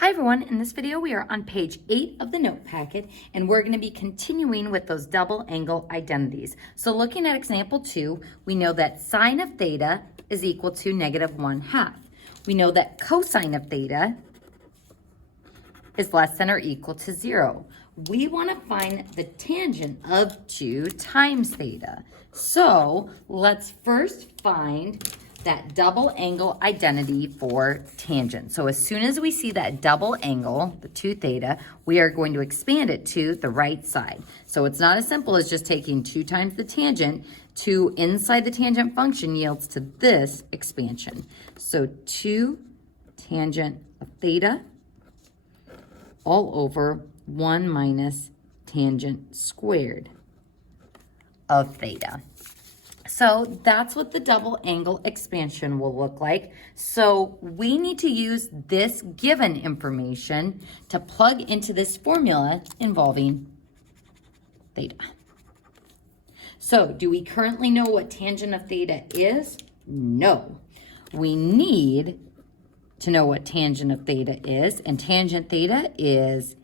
Hi everyone, in this video we are on page 8 of the note packet and we're going to be continuing with those double angle identities. So looking at example 2, we know that sine of theta is equal to -1/2. We know that cosine of theta is less than or equal to 0. We want to find the tangent of 2 times theta. So let's first find that double angle identity for tangent. So as soon as we see that double angle, the 2 theta, we are going to expand it to the right side. So it's not as simple as just taking 2 times the tangent. 2 inside the tangent function yields to this expansion. So 2 tangent of theta all over 1 minus tangent squared of theta. So that's what the double angle expansion will look like. So we need to use this given information to plug into this formula involving theta. So do we currently know what tangent of theta is? No. We need to know what tangent of theta is, and tangent theta is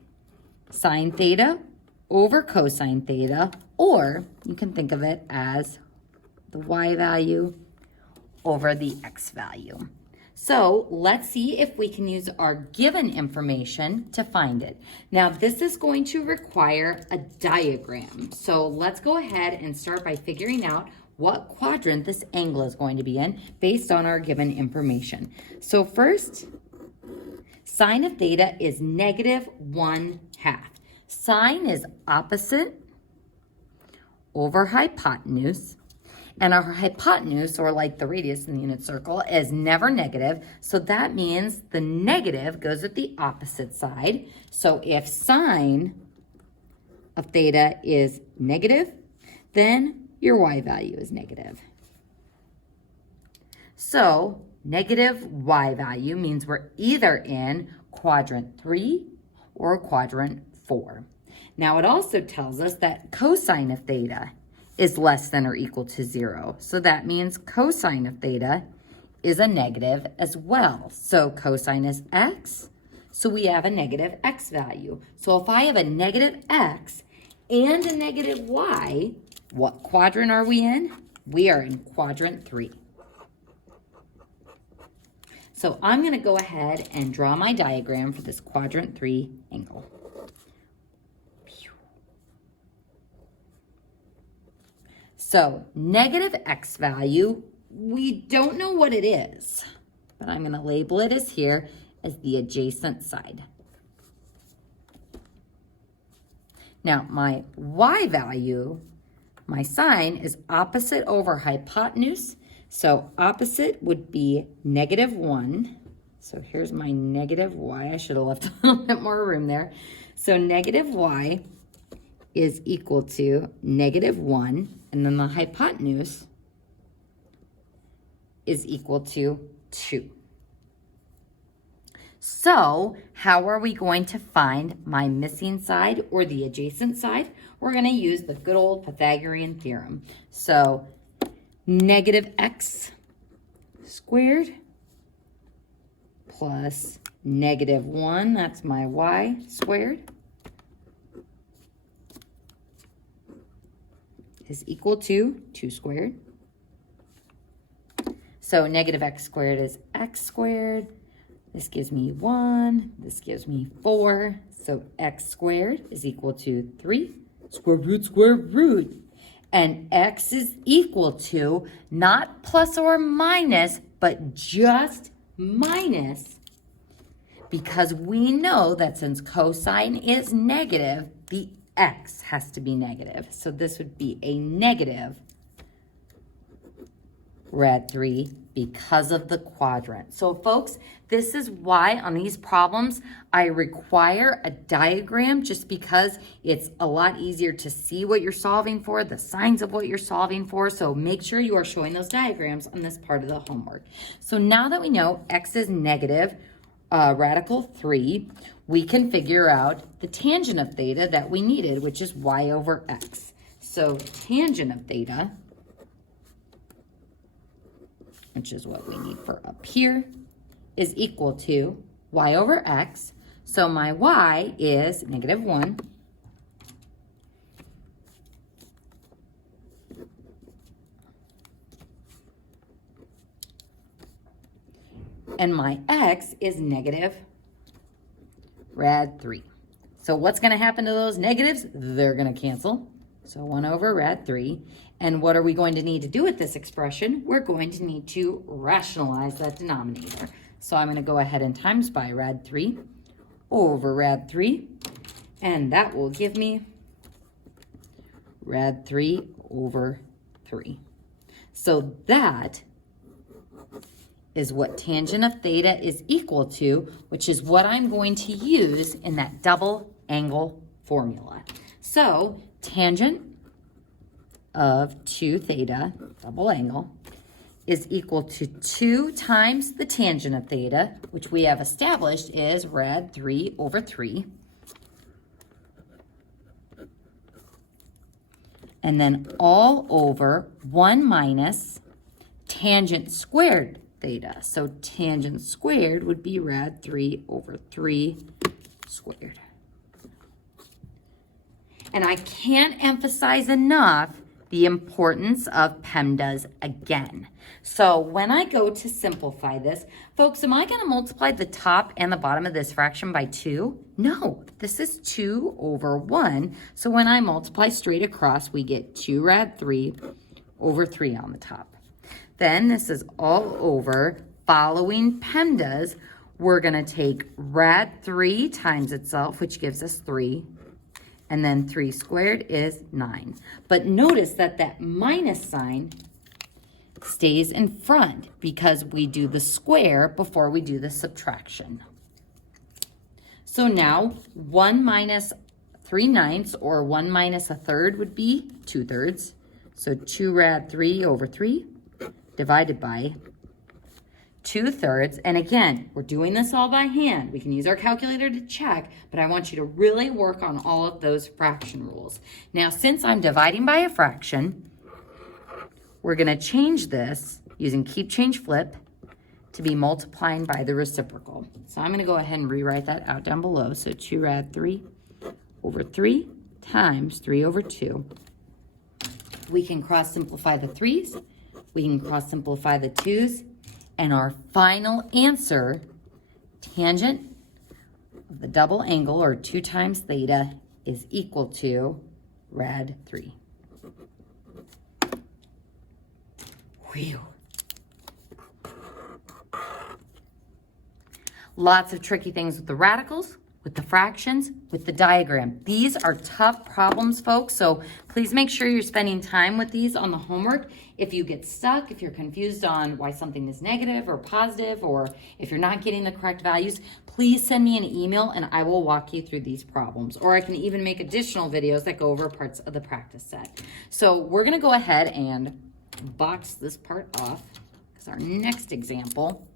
sine theta over cosine theta, or you can think of it as the y value over the x value. So let's see if we can use our given information to find it. Now this is going to require a diagram. So let's go ahead and start by figuring out what quadrant this angle is going to be in based on our given information. So first, sine of theta is -1/2. Sine is opposite over hypotenuse. And our hypotenuse, or like the radius in the unit circle, is never negative. So that means the negative goes with the opposite side. So if sine of theta is negative, then your y value is negative. So negative y value means we're either in quadrant 3 or quadrant 4. Now it also tells us that cosine of theta is less than or equal to 0. So that means cosine of theta is a negative as well. So cosine is x, so we have a negative x value. So if I have a negative x and a negative y, what quadrant are we in? We are in quadrant 3. So I'm going to go ahead and draw my diagram for this quadrant 3 angle. So negative x value, we don't know what it is, but I'm going to label it as here as the adjacent side. Now my y value, my sine is opposite over hypotenuse. So opposite would be -1. So here's my negative y. I should have left a little bit more room there. So negative y is equal to -1, and then the hypotenuse is equal to 2. So how are we going to find my missing side or the adjacent side? We're going to use the good old Pythagorean theorem. So negative x squared plus -1, that's my y squared, is equal to 2 squared. So negative x squared is x squared. This gives me 1. This gives me 4. So x squared is equal to 3 square root. And x is equal to not plus or minus, but just minus. Because we know that since cosine is negative, the x has to be negative. So this would be a negative rad 3 because of the quadrant. So folks, this is why on these problems I require a diagram, just because it's a lot easier to see what you're solving for, the signs of what you're solving for. So make sure you are showing those diagrams on this part of the homework. So now that we know x is negative radical 3, we can figure out the tangent of theta that we needed, which is y over x. So tangent of theta, which is what we need for up here, is equal to y over x. So my y is -1. And my x is negative rad 3. So what's going to happen to those negatives? They're going to cancel. So 1 over rad 3. And what are we going to need to do with this expression? We're going to need to rationalize that denominator. So I'm going to go ahead and times by rad 3 over rad 3. And that will give me rad 3 over 3. So that is what tangent of theta is equal to, which is what I'm going to use in that double angle formula. So tangent of 2 theta, double angle, is equal to 2 times the tangent of theta, which we have established is rad 3 over 3. And then all over 1 minus tangent squared theta. So tangent squared would be rad 3 over 3 squared. And I can't emphasize enough the importance of PEMDAS again. So when I go to simplify this, folks, am I going to multiply the top and the bottom of this fraction by 2? No, this is 2 over 1. So when I multiply straight across, we get 2 rad 3 over 3 on the top. Then this is all over. Following PEMDAS, we're going to take rad 3 times itself, which gives us 3. And then 3 squared is 9. But notice that that minus sign stays in front because we do the square before we do the subtraction. So now 1 minus 3/9 or 1 minus 1/3 would be 2/3. So 2 rad 3 over 3 divided by 2/3. And again, we're doing this all by hand. We can use our calculator to check, but I want you to really work on all of those fraction rules. Now, since I'm dividing by a fraction, we're going to change this using keep, change, flip to be multiplying by the reciprocal. So I'm going to go ahead and rewrite that out down below. So 2 rad 3 over 3 times 3 over 2. We can cross simplify the 3's. We can cross simplify the 2's. And our final answer, tangent of the double angle, or 2 times theta, is equal to rad 3. Whew. Lots of tricky things with the radicals, with the fractions, with the diagram. These are tough problems, folks, so please make sure you're spending time with these on the homework. If you get stuck, if you're confused on why something is negative or positive, or if you're not getting the correct values, please send me an email and I will walk you through these problems. Or I can even make additional videos that go over parts of the practice set. So we're gonna go ahead and box this part off because our next example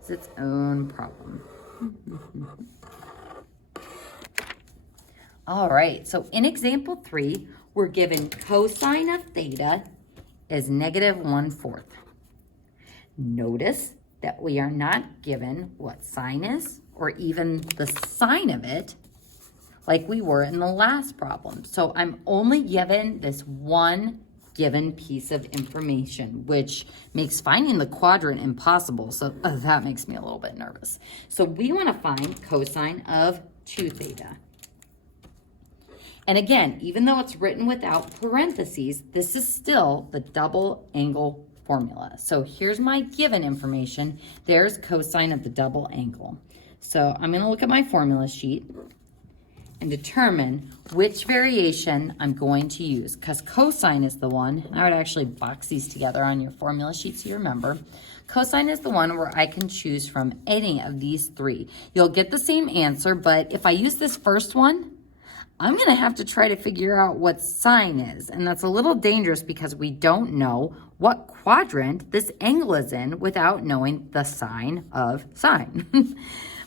is its own problem. All right, so in example 3, we're given cosine of theta is -1/4. Notice that we are not given what sine is or even the sign of it like we were in the last problem. So I'm only given this one given piece of information, which makes finding the quadrant impossible. So that makes me a little bit nervous. So we want to find cosine of 2 theta. And again, even though it's written without parentheses, this is still the double angle formula. So here's my given information. There's cosine of the double angle. So I'm going to look at my formula sheet and determine which variation I'm going to use, because cosine is the one, and I would actually box these together on your formula sheet so you remember. Cosine is the one where I can choose from any of these 3. You'll get the same answer, but if I use this first one, I'm going to have to try to figure out what sine is, and that's a little dangerous because we don't know what quadrant this angle is in without knowing the sign of sine.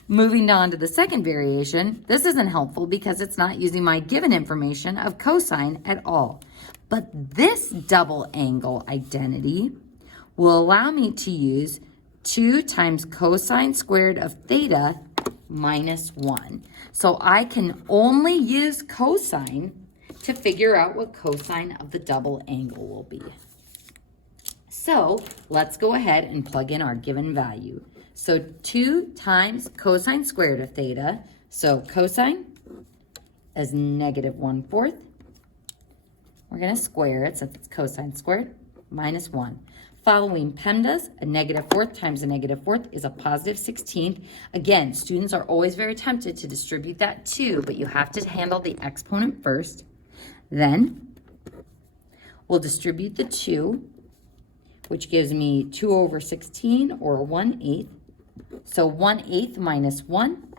Moving on to the second variation, this isn't helpful because it's not using my given information of cosine at all. But this double angle identity will allow me to use 2 times cosine squared of theta minus 1. So I can only use cosine to figure out what cosine of the double angle will be. So let's go ahead and plug in our given value. So 2 times cosine squared of theta. So cosine is -1/4. We're going to square it since it's cosine squared, minus 1. Following PEMDAS, a -4th times a -4th is a +16th. Again, students are always very tempted to distribute that too, but you have to handle the exponent first. Then we'll distribute the 2, which gives me 2/16 or 1/8. So 1/8 minus 1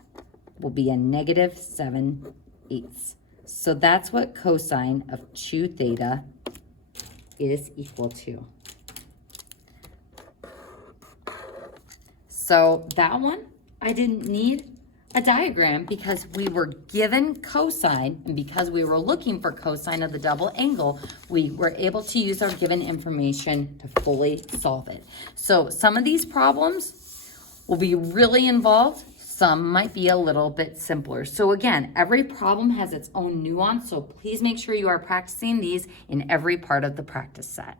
will be a -7/8. So that's what cosine of 2 theta is equal to. So that one, I didn't need a diagram because we were given cosine, and because we were looking for cosine of the double angle, we were able to use our given information to fully solve it. So some of these problems will be really involved. Some might be a little bit simpler. So again, every problem has its own nuance, so please make sure you are practicing these in every part of the practice set.